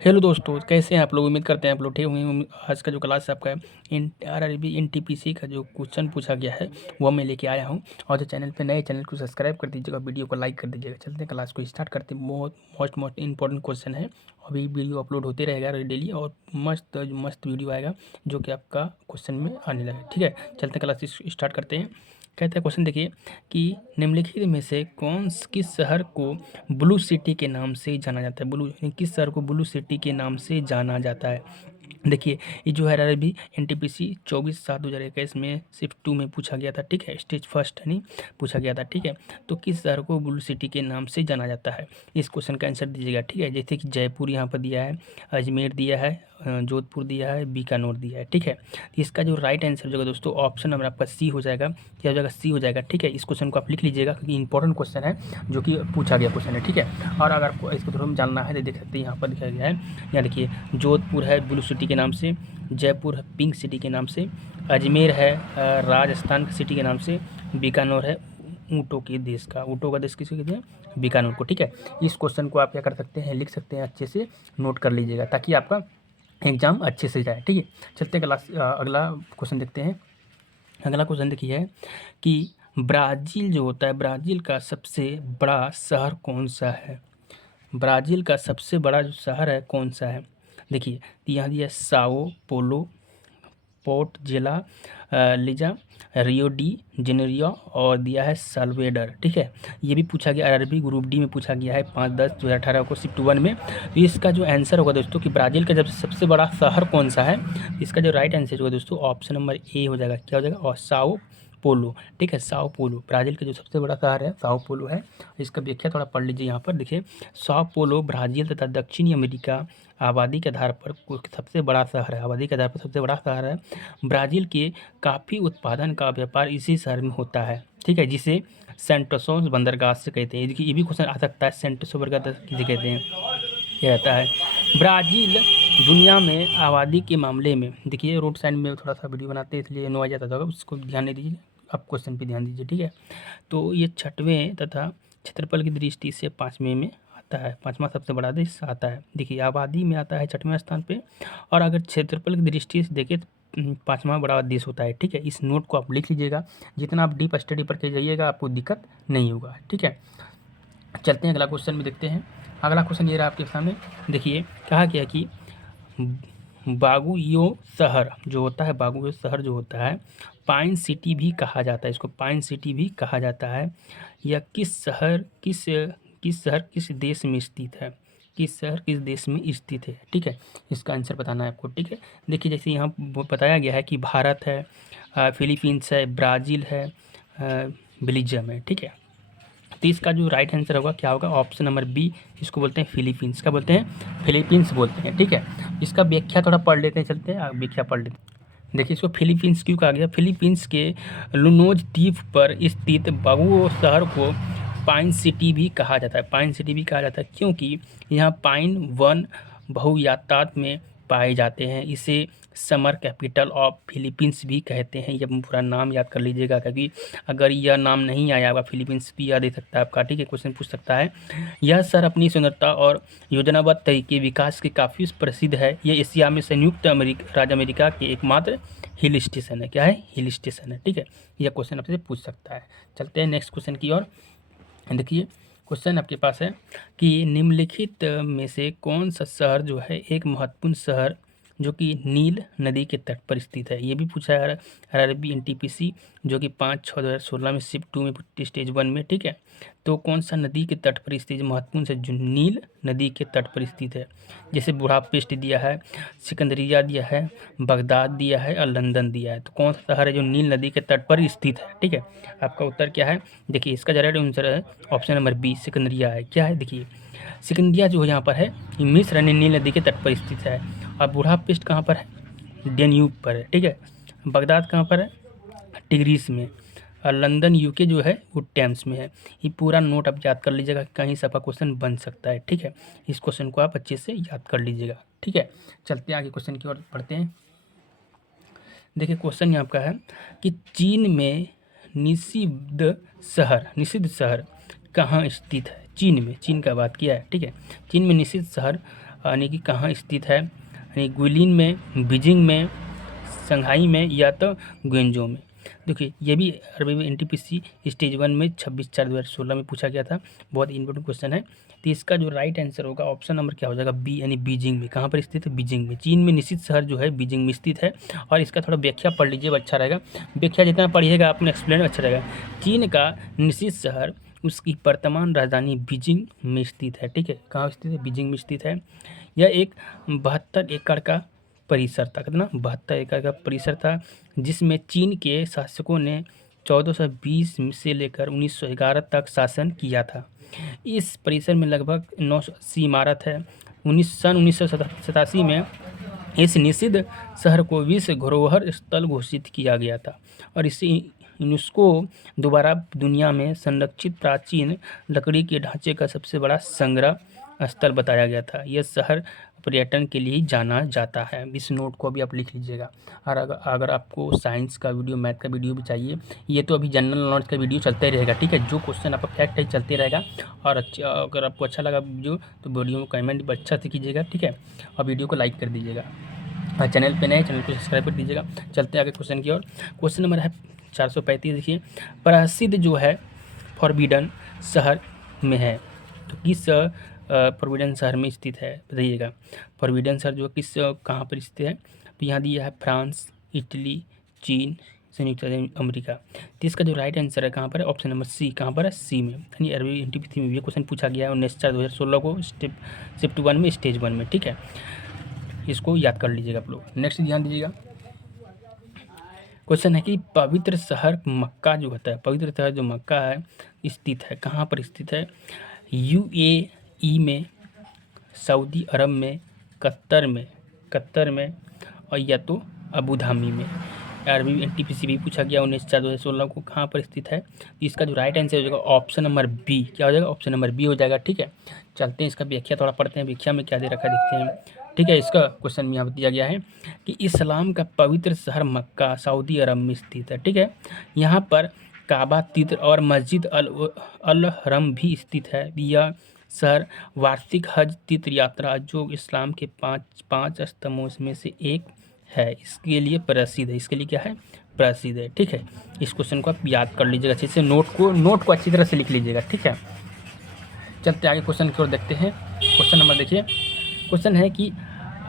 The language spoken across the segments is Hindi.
हेलो दोस्तों, कैसे हैं आप लोग। उम्मीद करते हैं आप लोग ठीक होंगे। आज का जो क्लास है आपका इन RRB NTPC का जो क्वेश्चन पूछा गया है वो मैं लेके आया हूं। और जो चैनल पे नए चैनल को सब्सक्राइब कर दीजिएगा, वीडियो को लाइक कर दीजिएगा। चलते हैं क्लास को स्टार्ट करते हैं। बहुत मोस्ट इंपॉर्टेंट क्वेश्चन है। अभी वीडियो अपलोड होते रहेगा डेली और मस्त मस्त वीडियो आएगा जो कि आपका क्वेश्चन में आने लगे। ठीक है, चलते हैं क्लास स्टार्ट करते हैं। कहते हैं क्वेश्चन देखिए कि निम्नलिखित में से किस शहर को ब्लू सिटी के नाम से जाना जाता है। किस शहर को ब्लू सिटी के नाम से जाना जाता है। देखिए, ये जो है RRB NTPC 24/7/2021 में शिफ्ट 2 में पूछा गया था। ठीक है, स्टेज फर्स्ट नहीं पूछा गया था। ठीक है, तो किस शहर को ब्लू सिटी के नाम से जाना जाता है, इस क्वेश्चन का आंसर दीजिएगा। ठीक है, जैसे कि जयपुर यहाँ पर दिया है, अजमेर दिया है, जोधपुर दिया है, बीकानेर दिया है। ठीक है, तो इसका जो राइट आंसर हो जाएगा दोस्तों, ऑप्शन नंबर आपका सी हो जाएगा। क्या हो जाएगा? सी हो जाएगा। ठीक है, इस क्वेश्चन को आप लिख लीजिएगा क्योंकि इंपॉर्टेंट क्वेश्चन है जो कि पूछा गया क्वेश्चन है। ठीक है, और अगर आपको इसको थोड़ा जानना है तो देख सकते हैं, यहाँ पर लिखा गया है। यहाँ देखिए, जोधपुर है ब्लू सिटी के नाम से, जयपुर है पिंक सिटी के नाम से, अजमेर है राजस्थान सिटी के नाम से, बीकानेर है ऊँटों का देश किसे कहते हैं? बीकानेर को। ठीक है, इस क्वेश्चन को आप क्या कर सकते हैं, लिख सकते हैं, अच्छे से नोट कर लीजिएगा ताकि आपका एग्जाम अच्छे से जाए। ठीक है, चलते हैं अगला क्वेश्चन देखते हैं। अगला क्वेश्चन देखिए है कि ब्राज़ील जो होता है, ब्राज़ील का सबसे बड़ा शहर कौन सा है। ब्राज़ील का सबसे बड़ा जो शहर है कौन सा है। देखिए, यहाँ दिया साओ पोलो, पोर्ट जिला लिजा, रियो डी जेनेरियो और दिया है साल्वेडर। ठीक है, ये भी पूछा गया RRB ग्रुप डी में पूछा गया है 5/10/2018 को शिफ्ट 1 में। तो इसका जो आंसर होगा दोस्तों कि ब्राज़ील का जब सबसे बड़ा शहर कौन सा है, इसका जो राइट आंसर होगा दोस्तों ऑप्शन नंबर ए हो जाएगा। क्या हो जाएगा? और साओ पोलो। ठीक है, साओ पोलो ब्राज़ील का जो सबसे बड़ा शहर है साओ पोलो है। इसका व्याख्या थोड़ा पढ़ लीजिए। यहाँ पर देखिए, साओ पोलो ब्राज़ील तथा दक्षिणी अमेरिका आबादी के आधार पर सबसे बड़ा शहर है। आबादी के आधार पर सबसे बड़ा शहर है। ब्राज़ील के काफ़ी उत्पादन का व्यापार इसी शहर में होता है। ठीक है, जिसे सेंटोसो बंदरगाह से कहते हैं। देखिए, ये भी क्वेश्चन आ सकता है, सेंटोसो बंदरगाह किसे कहते हैं, क्या कहता है। ब्राज़ील दुनिया में आबादी के मामले में, देखिए रोड साइड में थोड़ा सा वीडियो बनाते हैं इसलिए नॉइज़ आता होगा, उसको ध्यान नहीं दीजिए, आप क्वेश्चन पे ध्यान दीजिए। ठीक है, तो ये 6वें तथा क्षेत्रफल की दृष्टि से 5वें में आता है। 5वां सबसे बड़ा देश आता है। देखिए, आबादी में आता है 6वें स्थान पे, और अगर क्षेत्रफल की दृष्टि से देखें तो 5वां बड़ा देश होता है। ठीक है, इस नोट को आप लिख लीजिएगा। जितना आप डीप स्टडी पर के जाइएगा आपको दिक्कत नहीं होगा। ठीक है, चलते हैं अगला क्वेश्चन में देखते हैं। अगला क्वेश्चन ये रहा आपके सामने। देखिए, कहा गया कि बागुइयो शहर जो होता है, बागुइयो शहर जो होता है, पाइन सिटी भी कहा जाता है। इसको पाइन सिटी भी कहा जाता है। यह किस देश में स्थित है। किस शहर किस देश में स्थित है। ठीक है, इसका आंसर बताना है आपको। ठीक है, देखिए जैसे यहाँ बताया गया है कि भारत है, फिलीपींस है, ब्राज़ील है, बेल्जियम है। ठीक है, तो इसका जो राइट आंसर होगा क्या होगा? ऑप्शन नंबर बी, इसको बोलते हैं फिलीपींस। क्या बोलते हैं? फिलीपींस बोलते हैं। ठीक है, इसका व्याख्या थोड़ा पढ़ लेते हैं। चलते हैं व्याख्या पढ़ लेते हैं। देखिए, इसको फिलीपींस क्यों कहा गया? फिलीपींस के लुनोज द्वीप पर स्थित बागुओ शहर को पाइन सिटी भी कहा जाता है। पाइन सिटी भी कहा जाता है क्योंकि यहाँ पाइन वन बहुयातायात में पाए जाते हैं। इसे समर कैपिटल ऑफ फिलीपींस भी कहते हैं। ये पूरा नाम याद कर लीजिएगा, क्योंकि अगर यह नाम नहीं आया होगा फिलीपींस भी याद दे सकता है आपका। ठीक है, क्वेश्चन पूछ सकता है। यह शहर अपनी सुंदरता और योजनाबद्ध तरीके विकास के काफ़ी प्रसिद्ध है। यह एशिया में संयुक्त राज्य अमेरिका के एकमात्र हिल स्टेशन है। क्या है? हिल स्टेशन है। ठीक है, यह क्वेश्चन आपसे पूछ सकता है। चलते हैं नेक्स्ट क्वेश्चन की ओर। देखिए, क्वेश्चन आपके पास है कि निम्नलिखित में से कौन सा शहर जो है एक महत्वपूर्ण शहर जो कि नील नदी के तट पर स्थित है। ये भी पूछा है RRB NTPC जो कि 5/6/2016 में शिफ्ट 2 में स्टेज 1 में। ठीक है, तो कौन सा नदी के तट पर स्थित महत्वपूर्ण से जो नील नदी के तट पर स्थित है। जैसे बुढ़ापेस्ट दिया है, सिकंदरिया दिया है, बगदाद दिया है और लंदन दिया है। तो कौन सा शहर है जो नील नदी के तट पर स्थित है। ठीक है, आपका उत्तर क्या है? देखिए, इसका जो राइट आंसर है ऑप्शन नंबर बी, सिकंदरिया है। क्या है? देखिए, सिकंदरिया जो यहाँ पर है ये मिस्र नील नदी के तट पर स्थित है। और बुढ़ापेस्ट कहाँ पर है? डेन्यूब पर है। ठीक है, बगदाद कहाँ पर है? टिग्रिस में। और लंदन यूके जो है वो टेम्स में है। ये पूरा नोट आप याद कर लीजिएगा, कहीं से आपका क्वेश्चन बन सकता है। ठीक है, इस क्वेश्चन को आप अच्छे से याद कर लीजिएगा। ठीक है, चलते हैं आगे क्वेश्चन की ओर पढ़ते हैं। देखिए, क्वेश्चन यहाँ आपका है कि चीन में निषिद्ध शहर कहाँ स्थित है। चीन में, चीन का बात किया है। ठीक है, चीन में निषिद्ध शहर यानी कि कहाँ स्थित है, यानी गुइलिन में, बीजिंग में, शंघाई में या तो ग्वेंजो में। देखिए ये भी अरबी में एनटीपीसी स्टेज 1 में 26/4/2016 में पूछा गया था, बहुत इंपॉर्टेंट क्वेश्चन है। तो इसका जो राइट आंसर होगा ऑप्शन नंबर क्या हो जाएगा, बी यानी बीजिंग में। कहाँ पर स्थित है, बीजिंग में। चीन में निश्चित शहर जो है बीजिंग में स्थित है। और इसका थोड़ा व्याख्या पढ़ लीजिए, अच्छा रहेगा। व्याख्या जितना पढ़िएगा आपने एक्सप्लेन अच्छा रहेगा। चीन का निश्चित शहर उसकी वर्तमान राजधानी बीजिंग में स्थित है। ठीक है, कहाँ स्थित है, बीजिंग में स्थित है। यह एक 72 एकड़ का परिसर था, कितना, 72 एकड़ का परिसर था, जिसमें चीन के शासकों ने 1420 से लेकर 1911 तक शासन किया था। इस परिसर में लगभग 980 इमारत है। 1987 में इस निषिद्ध शहर को विश्व धरोहर स्थल घोषित किया गया था और इसे यूनेस्को दोबारा दुनिया में संरक्षित प्राचीन लकड़ी के ढांचे का सबसे बड़ा संग्रह स्थल बताया गया था। यह शहर पर्यटन के लिए जाना जाता है। इस नोट को भी आप लिख लीजिएगा। और अगर आपको साइंस का वीडियो, मैथ का वीडियो भी चाहिए, ये तो अभी जनरल नॉलेज का वीडियो चलता ही रहेगा। ठीक है, जो क्वेश्चन आपका फैक्ट है चलते रहेगा। और अगर आपको अच्छा लगा वीडियो तो वीडियो में कमेंट अच्छा से कीजिएगा। ठीक है, और वीडियो को लाइक कर दीजिएगा। और चैनल पे नए, चैनल को सब्सक्राइब कर दीजिएगा। चलते हैं आगे क्वेश्चन की ओर। क्वेश्चन नंबर है 435। देखिए, प्रसिद्ध जो है फॉरबिडन शहर में है, तो किस फॉरबिडन शहर में स्थित है बताइएगा। फॉरबिडन शहर जो किस कहाँ पर स्थित है, तो यहाँ दिया है फ्रांस, इटली, चीन, संयुक्त अमेरिका। तो इसका जो राइट आंसर है कहाँ पर है, ऑप्शन नंबर सी। कहाँ पर है, सी में। यानी अरबी एनटीपीसी में भी क्वेश्चन पूछा गया है 19/4/2016 को शिफ्ट 1 में, स्टेज 1 में। ठीक है, इसको याद कर लीजिएगा आप लोग। नेक्स्ट ध्यान दीजिएगा, क्वेश्चन है कि पवित्र शहर मक्का जो होता है, पवित्र शहर जो मक्का है स्थित है, कहाँ पर स्थित है, यूएई में, सऊदी अरब में, कतर में और या तो अबू धाबी में। अरबी एनटीपीसी भी पूछा गया 19/4/2016 को, कहाँ पर स्थित है। तो इसका जो राइट आंसर हो जाएगा ऑप्शन नंबर बी। क्या हो जाएगा, ऑप्शन नंबर बी हो जाएगा। ठीक है, चलते हैं इसका व्याख्या थोड़ा पढ़ते हैं। व्याख्या में क्या दे रखा है देखते हैं। ठीक है, इसका क्वेश्चन में यहाँ दिया गया है कि इस्लाम का पवित्र शहर मक्का सऊदी अरब में स्थित है। ठीक है, यहाँ पर काबा तीर्थ और मस्जिद अल हरम भी स्थित है। यह शहर वार्षिक हज तीर्थ यात्रा जो इस्लाम के पाँच स्तंभों में से एक है, इसके लिए प्रसिद्ध है। इसके लिए क्या है, प्रसिद्ध है। ठीक है, इस क्वेश्चन को आप याद कर लीजिएगा अच्छे से, नोट को अच्छी तरह से लिख लीजिएगा। ठीक है, चलते आगे क्वेश्चन की ओर देखते हैं। क्वेश्चन नंबर देखिए, क्वेश्चन है कि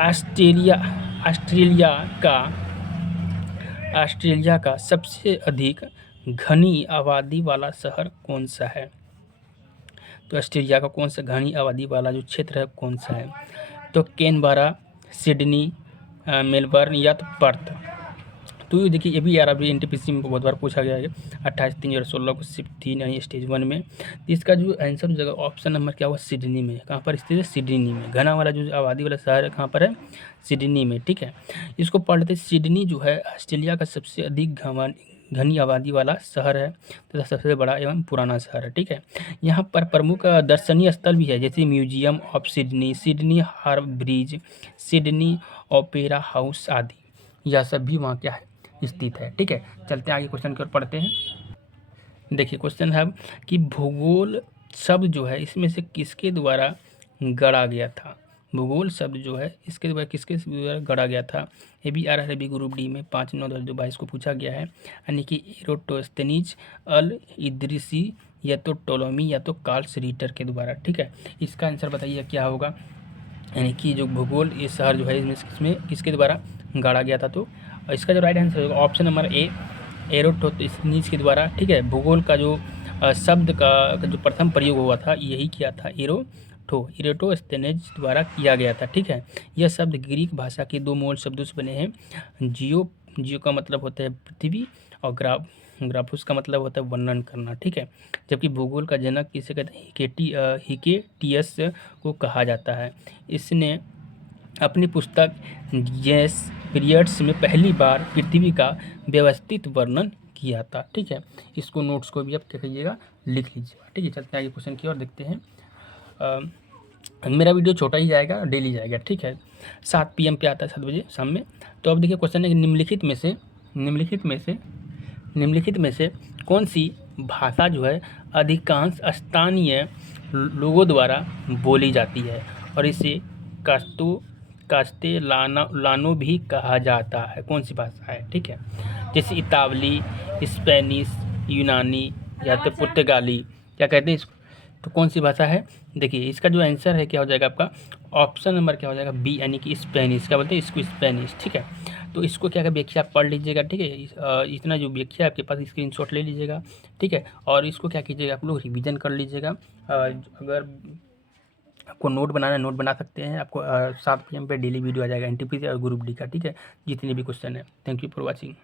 ऑस्ट्रेलिया का सबसे अधिक घनी आबादी वाला शहर कौन सा है। तो ऑस्ट्रेलिया का कौन सा घनी आबादी वाला जो क्षेत्र है कौन सा है, तो कैनबरा, सिडनी, मेलबर्न या तो पर्थ। तो ये देखिए, ये भी यार अभी एनटीपीसी में बहुत बार पूछा गया है। 28/3/2016 को शिफ्ट 3 यानी स्टेज 1 में। तो इसका जो आंसर हो जाएगा ऑप्शन नंबर क्या हुआ, सिडनी में। कहाँ पर स्थित है, सिडनी में। घना वाला जो आबादी वाला शहर है कहाँ पर है, सिडनी में। ठीक है, इसको पढ़ लेते। सिडनी जो है ऑस्ट्रेलिया का सबसे अधिक घनी आबादी वाला शहर है तथा सबसे बड़ा एवं पुराना शहर है। ठीक है, यहाँ पर प्रमुख दर्शनीय स्थल भी है, जैसे Museum of Sydney, Sydney Harbour Bridge, Sydney Opera House आदि, यह सब भी वहाँ क्या है, स्थित है। ठीक है, चलते हैं आगे क्वेश्चन की ओर पढ़ते हैं। देखिए, क्वेश्चन है कि भूगोल शब्द जो है इसमें से किसके द्वारा गढ़ा गया था। भूगोल शब्द जो है इसके द्वारा किसके द्वारा गढ़ा गया था। ये भी RRB ग्रुप डी में 5/9/2022 को पूछा गया है। यानी कि एरोटोस्थेनीज, अल इद्रिसी या तो टोलोमी या तो कार्ल रीटर के द्वारा। ठीक है, इसका आंसर बताइए क्या होगा। यानी कि जो भूगोल ये शहर जो है इसमें किसके द्वारा गाड़ा गया था। तो इसका जो राइट आंसर होगा ऑप्शन नंबर ए, एरोटोस्थेनीज के द्वारा। ठीक है, भूगोल का जो शब्द का जो प्रथम प्रयोग हुआ था यही किया था एरोटोस्थेनीज द्वारा किया गया था। ठीक है, यह शब्द ग्रीक भाषा के दो मूल शब्दों से बने हैं। जियो का मतलब होता है पृथ्वी और ग्राफुस का मतलब होता है वर्णन करना। ठीक है, जबकि भूगोल का जनक किसे कहते हैं, हिकेटियस को कहा जाता है। इसने अपनी पुस्तक जेस पीरियड्स में पहली बार पृथ्वी का व्यवस्थित वर्णन किया था। ठीक है, इसको नोट्स को भी आप क्या करिएगा, लिख लीजिएगा। ठीक है, चलते हैं आगे क्वेश्चन की ओर देखते हैं। मेरा वीडियो छोटा ही जाएगा, डेली जाएगा। ठीक है, 7 PM पे आता है, 7 बजे शाम में। तो अब देखिए क्वेश्चन है, निम्नलिखित में से कौन सी भाषा जो है अधिकांश स्थानीय लोगों द्वारा बोली जाती है और इसे कास्तु कास्टेलानो भी कहा जाता है। कौन सी भाषा है? ठीक है, जैसे इतावली, स्पेनिश, यूनानी या तो पुर्तगाली, क्या कहते हैं इसको? तो कौन सी भाषा है? देखिए इसका जो आंसर है क्या हो जाएगा आपका? ऑप्शन नंबर क्या हो जाएगा? बी, यानी कि स्पेनिश। क्या बोलते हैं इसको? स्पेनिश। ठीक है, तो इसको क्या व्याख्या आप पढ़ लीजिएगा। ठीक है, इतना जो व्याख्या आपके पास स्क्रीनशॉट ले लीजिएगा। ठीक है, और इसको क्या कीजिएगा, आप लोग रिवीजन कर लीजिएगा। अगर आपको नोट बनाना है, नोट बना सकते हैं। आपको 7 PM पे डेली वीडियो आ जाएगा NTPC और ग्रुप डी का। ठीक है, जितने भी क्वेश्चन है। Thank you for watching.